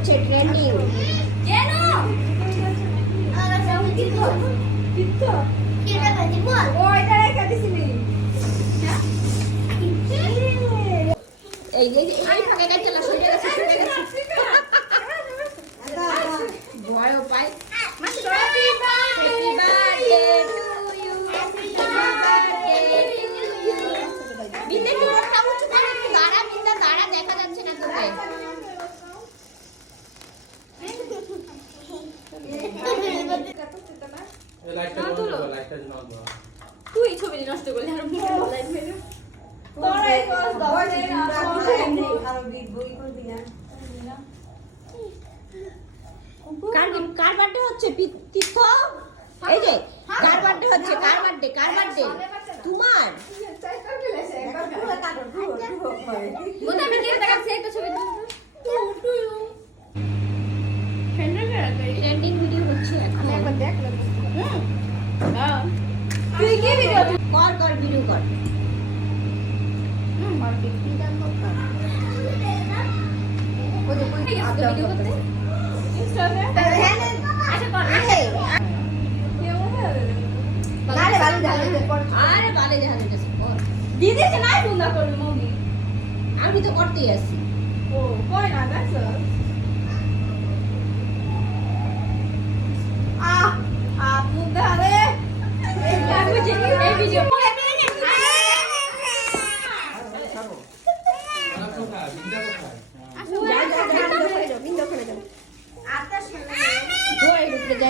হচ্ছে ট্রেন্ডিং কেন ওইটা রেখে দিছিলি এই যে এই ফাঁকে গেছে না সরে গেছে সরে গেছে ভয়ও পাই মাসি happy Happy birthday to you. Happy birthday to you. বিন্দে একটু ওঠা উঁচু করে একটু দাঁড়া, বিন্দা দাঁড়া, দেখা যাচ্ছে না তোকে। এই লাইটটা বন্ধ করো লাইটটা যেন অন করো তুই ছবি নষ্ট করলি আর মুখে লাইট মেরে তোরাই কস দাও কার কার birthday হচ্ছে? তীর্থ? এই যে, কার birthday হচ্ছে? কার birthday? কার birthday? তোমার? একটা ছবি। তুই কি ভিডিও কর, কর, ভিডিও করতে। ইনস্টাতে আচ্ছা কর। সে নাই বন্ধ করবি মমি আমি তো করতেই আছি ও কই না দেখছ আহ আপু ধারে এই ভিডিও ওরা কোথায় বিন্দা কোথায় যাই, যাই, যাই, বিন্দু ওখানে যাও, বিন্দু ওখানে যাও। ধোয়ার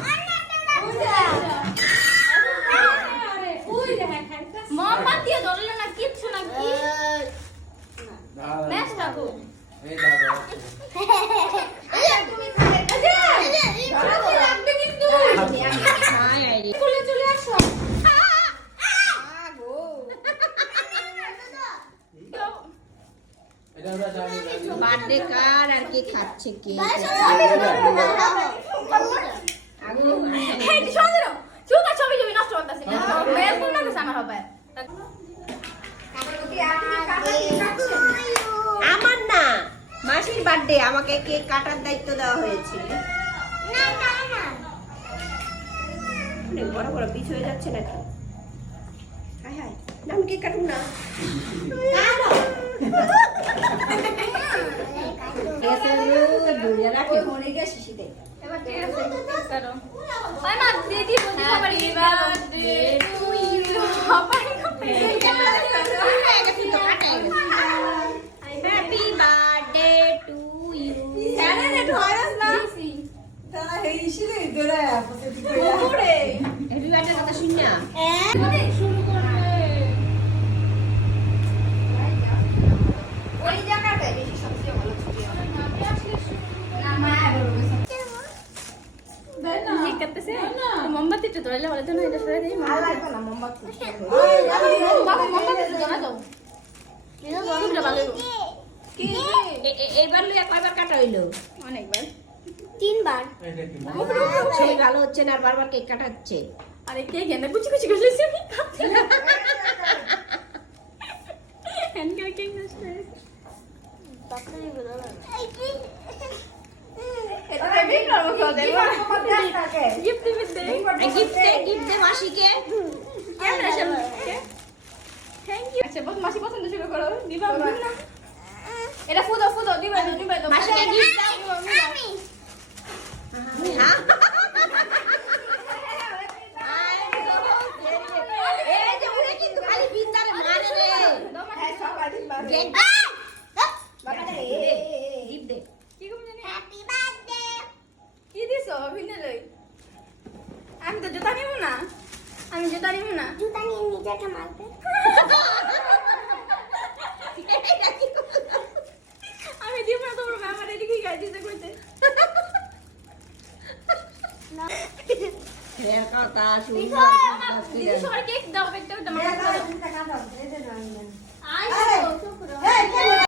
Birthday কার আর কে খাচ্ছে কে এই শোনো না চুকা ছবি ছবি নষ্ট করতেছি মেল ফোন না আমার হবে আমার না মাসির বার্থডে আমাকে কেক কাটার দায়িত্ব দেওয়া হয়েছে। অনেক বড় বড় পিছ হয়ে যাচ্ছে নাকি? হায় হায় না আমি কেক কাটুন না। রাখে এবার ঠিক আছে করো ওই মা দিদি মোমবাতিটা ধরাইলে বলে তো না এটা সরে দিই মোমবাতি। মোমবাতি। ধরা দাও। ভালো হইবো। এ- এ- এইবার লুইয়া কয়বার কাটা হইল? অনেকবার। ভালো হচ্ছে না আর বারবার কেক কাটাচ্ছে আরে কে কেন কুচি কুচি করে লেছি আমি কেক নষ্ট হয়েছে গিফট গিফট গিফট মাসি পছন্দ শুরু করো দিবা এটা ফুদো ফুদো দিবা দিবা মাসিকে gift দাও। হ্যাঁ? আমি তো জুতা নিব না আমি জুতা নিব না এটা কি করল? আমি দিব না তোমার আমার এদিকে গাইতে কইতে কেক দাও একটু